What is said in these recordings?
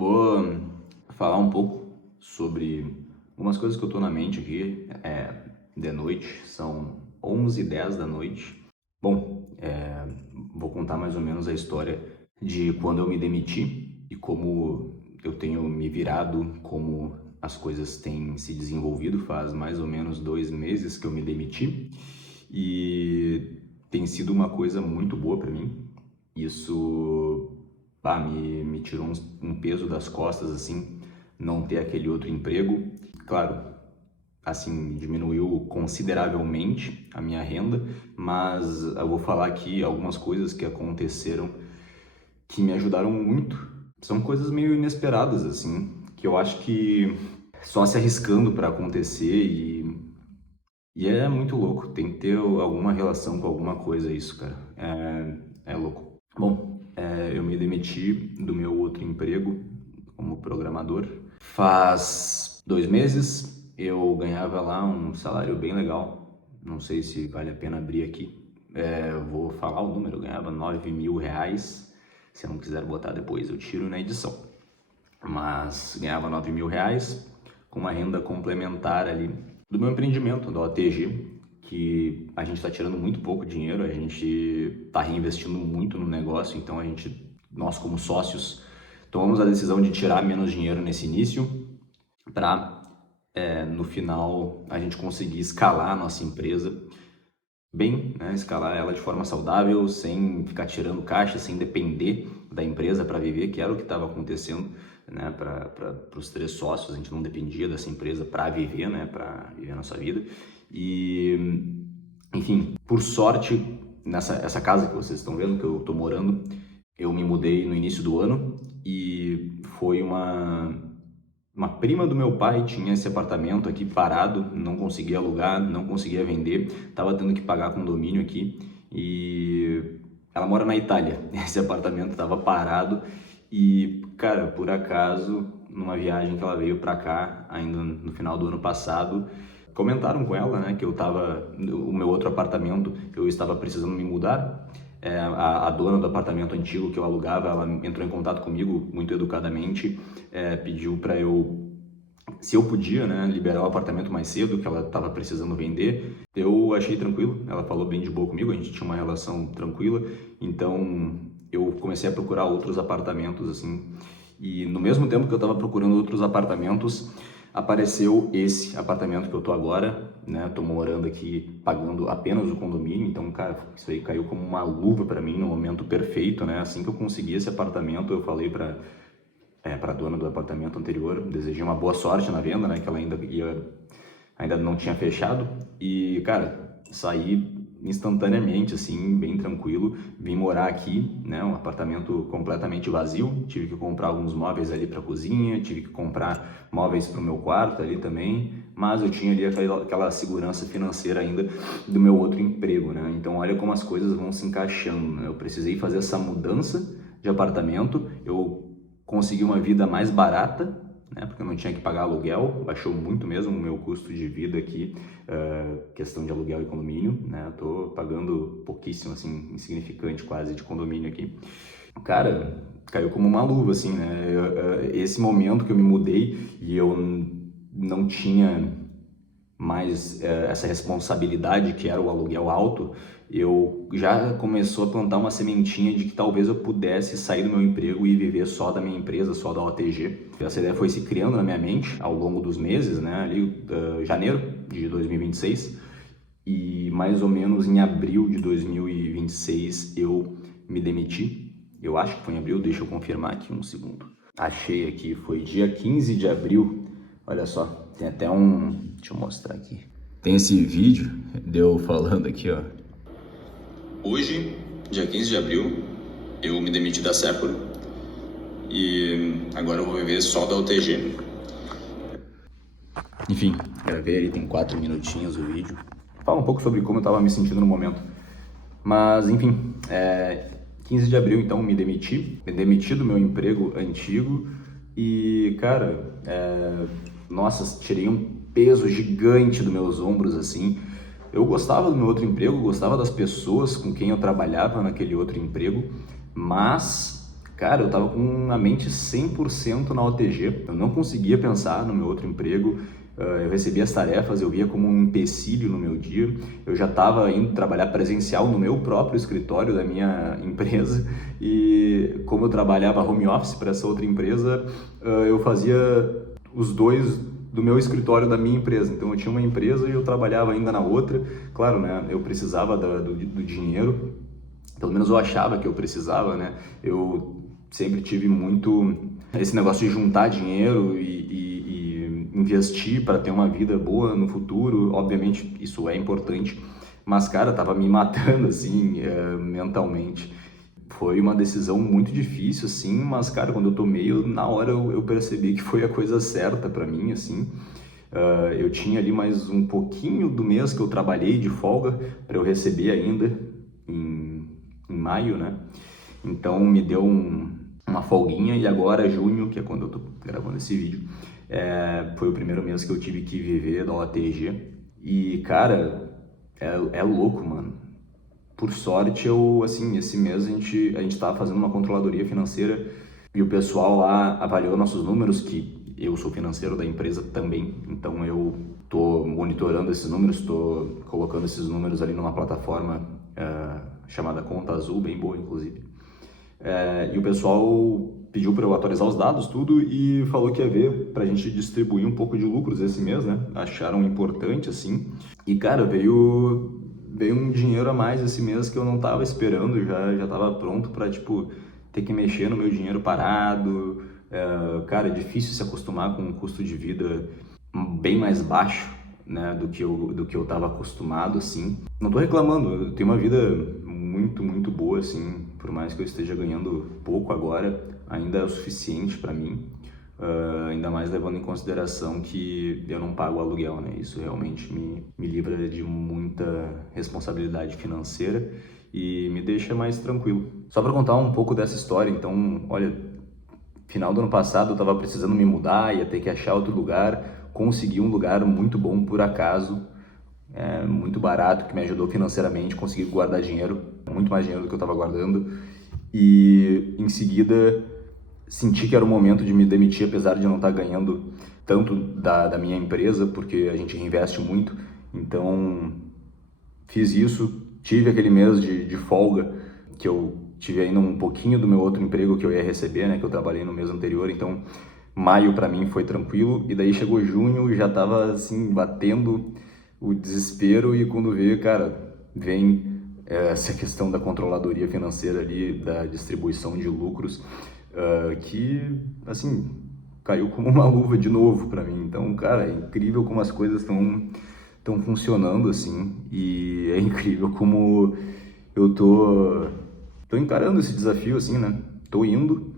Vou falar um pouco sobre algumas coisas que eu tô na mente aqui, de noite, são 11h10 da noite. Bom, vou contar mais ou menos a história de quando eu me demiti e como eu tenho me virado, como as coisas têm se desenvolvido. Faz mais ou menos 2 meses que eu me demiti e tem sido uma coisa muito boa para mim. Isso me tirou um peso das costas, assim, não ter aquele outro emprego. Claro, assim, diminuiu consideravelmente a minha renda, mas eu vou falar aqui algumas coisas que aconteceram que me ajudaram muito. São coisas meio inesperadas, assim, que eu acho que só se arriscando para acontecer e é muito louco. Tem que ter alguma relação com alguma coisa isso, cara. É louco. Bom, eu me demiti do meu outro emprego como programador. Faz 2 meses. Eu ganhava lá um salário bem legal. Não sei se vale a pena abrir aqui. Vou falar o número. Eu ganhava R$ 9.000. Se eu não quiser botar depois, eu tiro na edição. Mas ganhava R$ 9.000 com uma renda complementar ali do meu empreendimento, da OTG, que a gente está tirando muito pouco dinheiro, a gente está reinvestindo muito no negócio. Então nós como sócios tomamos a decisão de tirar menos dinheiro nesse início para no final a gente conseguir escalar a nossa empresa bem, né? Escalar ela de forma saudável, sem ficar tirando caixa, sem depender da empresa para viver, que era o que estava acontecendo, né? Para os 3 sócios, a gente não dependia dessa empresa para viver, né? Para viver a nossa vida. E, enfim, por sorte, essa casa que vocês estão vendo, que eu estou morando, eu me mudei no início do ano e foi uma prima do meu pai tinha esse apartamento aqui parado, não conseguia alugar, não conseguia vender, estava tendo que pagar condomínio aqui e ela mora na Itália. Esse apartamento estava parado e, cara, por acaso, numa viagem que ela veio para cá, ainda no final do ano passado, comentaram com ela, né, que o meu outro apartamento, eu estava precisando me mudar. A dona do apartamento antigo que eu alugava, ela entrou em contato comigo muito educadamente, pediu para se eu podia, né, liberar o apartamento mais cedo, que ela estava precisando vender. Eu achei tranquilo, ela falou bem de boa comigo, a gente tinha uma relação tranquila, então eu comecei a procurar outros apartamentos, assim, e no mesmo tempo que eu estava procurando outros apartamentos, apareceu esse apartamento que eu tô agora, né? Tô morando aqui pagando apenas o condomínio, então, cara, isso aí caiu como uma luva para mim no momento perfeito, né? Assim que eu consegui esse apartamento, eu falei para dona do apartamento anterior, desejei uma boa sorte na venda, né? Que ela ainda não tinha fechado e, cara, saí instantaneamente, assim, bem tranquilo, vim morar aqui, né, um apartamento completamente vazio, tive que comprar alguns móveis ali para cozinha, tive que comprar móveis para o meu quarto ali também, mas eu tinha ali aquela segurança financeira ainda do meu outro emprego, né, então olha como as coisas vão se encaixando, né? Eu precisei fazer essa mudança de apartamento, eu consegui uma vida mais barata, né, porque eu não tinha que pagar aluguel, baixou muito mesmo o meu custo de vida aqui, questão de aluguel e condomínio, né, eu tô pagando pouquíssimo, assim, insignificante quase de condomínio aqui. Cara, caiu como uma luva, assim, né, esse momento que eu me mudei e eu não tinha mais essa responsabilidade que era o aluguel alto, eu já começou a plantar uma sementinha de que talvez eu pudesse sair do meu emprego e viver só da minha empresa, só da OTG. Essa ideia foi se criando na minha mente ao longo dos meses, né, ali janeiro de 2026, e mais ou menos em abril de 2026 eu me demiti. Eu acho que foi em abril, deixa eu confirmar aqui um segundo. Achei aqui, foi dia 15 de abril. Olha só, tem até deixa eu mostrar aqui. Tem esse vídeo de eu falando aqui, ó. Hoje, dia 15 de abril, eu me demiti da Sepur e agora eu vou viver só da UTG. Enfim, gravei ali, tem 4 minutinhos o vídeo. Fala um pouco sobre como eu tava me sentindo no momento. Mas, enfim, 15 de abril, então, me demiti do meu emprego antigo e, cara, nossa, tirei um peso gigante dos meus ombros, assim. Eu gostava do meu outro emprego, gostava das pessoas com quem eu trabalhava naquele outro emprego, mas, Cara, eu tava com a mente 100% na OTG, eu não conseguia pensar no meu outro emprego, eu recebia as tarefas, eu via como um empecilho no meu dia, eu já estava indo trabalhar presencial no meu próprio escritório da minha empresa e como eu trabalhava home office para essa outra empresa, eu fazia os dois do meu escritório da minha empresa. Então eu tinha uma empresa e eu trabalhava ainda na outra. Claro, né, eu precisava do dinheiro, pelo menos eu achava que eu precisava, né? Eu sempre tive muito esse negócio de juntar dinheiro e investir para ter uma vida boa no futuro. Obviamente isso é importante, mas cara, tava me matando assim, mentalmente. Foi uma decisão muito difícil, assim, mas cara, quando eu tomei, na hora eu percebi que foi a coisa certa para mim, assim. Eu tinha ali mais um pouquinho do mês que eu trabalhei de folga para eu receber ainda em maio, né? Então me deu uma folguinha e agora junho, que é quando eu tô gravando esse vídeo, foi o primeiro mês que eu tive que viver da OTG. E cara, é louco, mano. Por sorte, assim, esse mês a gente tava fazendo uma controladoria financeira e o pessoal lá avaliou nossos números, que eu sou financeiro da empresa também, então eu tô monitorando esses números, tô colocando esses números ali numa plataforma chamada Conta Azul, bem boa, inclusive. E o pessoal pediu para eu atualizar os dados, tudo, e falou que ia ver para a gente distribuir um pouco de lucros esse mês, né? Acharam importante, assim. E, cara, veio um dinheiro a mais esse mês que eu não tava esperando, já tava pronto para, tipo, ter que mexer no meu dinheiro parado. Cara, é difícil se acostumar com um custo de vida bem mais baixo, né, do que eu tava acostumado, assim. Não tô reclamando, eu tenho uma vida muito, muito boa, assim, por mais que eu esteja ganhando pouco agora, ainda é o suficiente para mim, ainda mais levando em consideração que eu não pago aluguel, né, isso realmente me livra de muita responsabilidade financeira e me deixa mais tranquilo. Só para contar um pouco dessa história, então, olha, final do ano passado eu estava precisando me mudar, ia ter que achar outro lugar, consegui um lugar muito bom por acaso, muito barato, que me ajudou financeiramente, consegui guardar dinheiro, muito mais dinheiro do que eu estava guardando, e em seguida senti que era o momento de me demitir, apesar de não estar ganhando tanto da minha empresa, porque a gente reinveste muito, então fiz isso, tive aquele mês de folga, que eu tive ainda um pouquinho do meu outro emprego que eu ia receber, né, que eu trabalhei no mês anterior, então maio para mim foi tranquilo, e daí chegou junho e já tava assim, batendo o desespero, e quando vê, cara, vem essa questão da controladoria financeira ali, da distribuição de lucros, que, assim, caiu como uma luva de novo para mim. Então, cara, é incrível como as coisas estão funcionando assim, e é incrível como eu tô encarando esse desafio assim, né? Tô indo,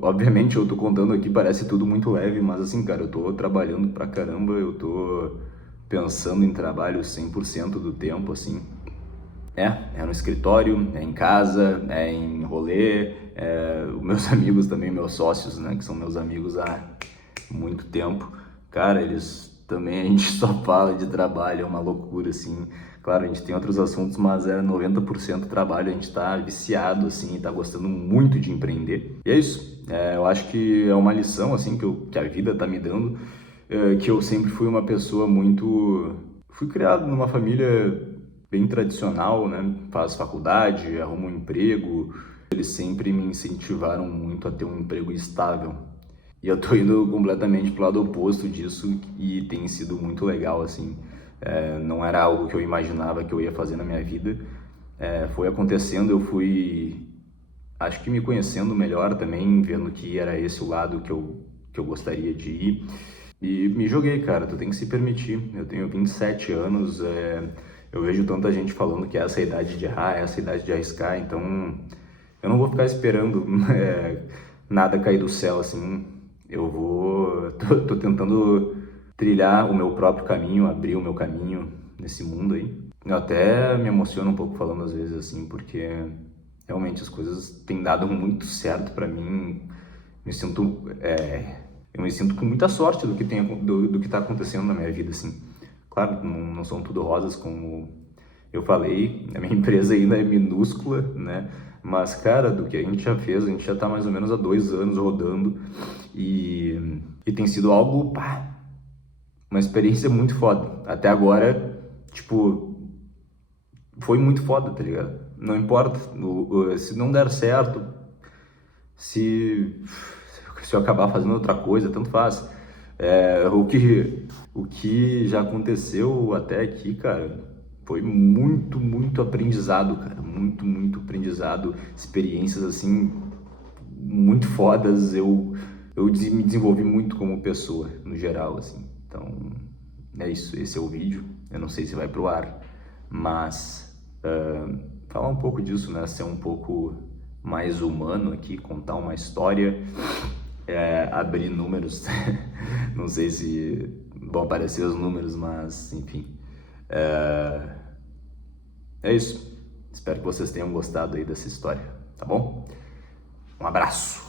obviamente eu tô contando aqui, parece tudo muito leve, mas assim, cara, eu tô trabalhando pra caramba, eu tô pensando em trabalho 100% do tempo, assim. É no escritório, é em casa, é em rolê, os meus amigos também, meus sócios, né, que são meus amigos há muito tempo, cara, eles também, a gente só fala de trabalho, é uma loucura, assim. Claro, a gente tem outros assuntos, mas 90% trabalho, a gente tá viciado, assim, tá gostando muito de empreender. E é isso, eu acho que é uma lição, assim, que a vida tá me dando, que eu sempre fui uma pessoa muito... Fui criado numa família bem tradicional, né? Faz faculdade, arruma um emprego. Eles sempre me incentivaram muito a ter um emprego estável. E eu tô indo completamente pro lado oposto disso e tem sido muito legal, assim. Não era algo que eu imaginava que eu ia fazer na minha vida. Foi acontecendo, eu fui, acho que me conhecendo melhor também, vendo que era esse o lado que eu gostaria de ir. E me joguei, cara, tu tem que se permitir. Eu tenho 27 anos, eu vejo tanta gente falando que é essa a idade de errar, é essa a idade de arriscar, então eu não vou ficar esperando nada cair do céu, assim. Eu tô tentando trilhar o meu próprio caminho, abrir o meu caminho nesse mundo aí. Eu até me emociono um pouco falando às vezes assim, porque realmente as coisas têm dado muito certo pra mim. Me sinto, eu me sinto com muita sorte do que está acontecendo na minha vida, assim. Claro, não são tudo rosas, como eu falei, a minha empresa ainda é minúscula, né? Mas, cara, do que a gente já fez, a gente já tá mais ou menos há 2 anos rodando e tem sido algo, pá, uma experiência muito foda. Até agora, tipo, foi muito foda, tá ligado? Não importa, se não der certo, se, se eu acabar fazendo outra coisa, tanto faz. O que já aconteceu até aqui, cara, foi muito, muito aprendizado, cara. Muito, muito aprendizado. Experiências, assim, muito fodas. Me desenvolvi muito como pessoa, no geral, assim. Então, é isso. Esse é o vídeo. Eu não sei se vai pro ar, mas falar um pouco disso, né? Ser um pouco mais humano aqui, contar uma história, abrir números. Não sei se vão aparecer os números, mas enfim. É isso. Espero que vocês tenham gostado aí dessa história, tá bom? Um abraço!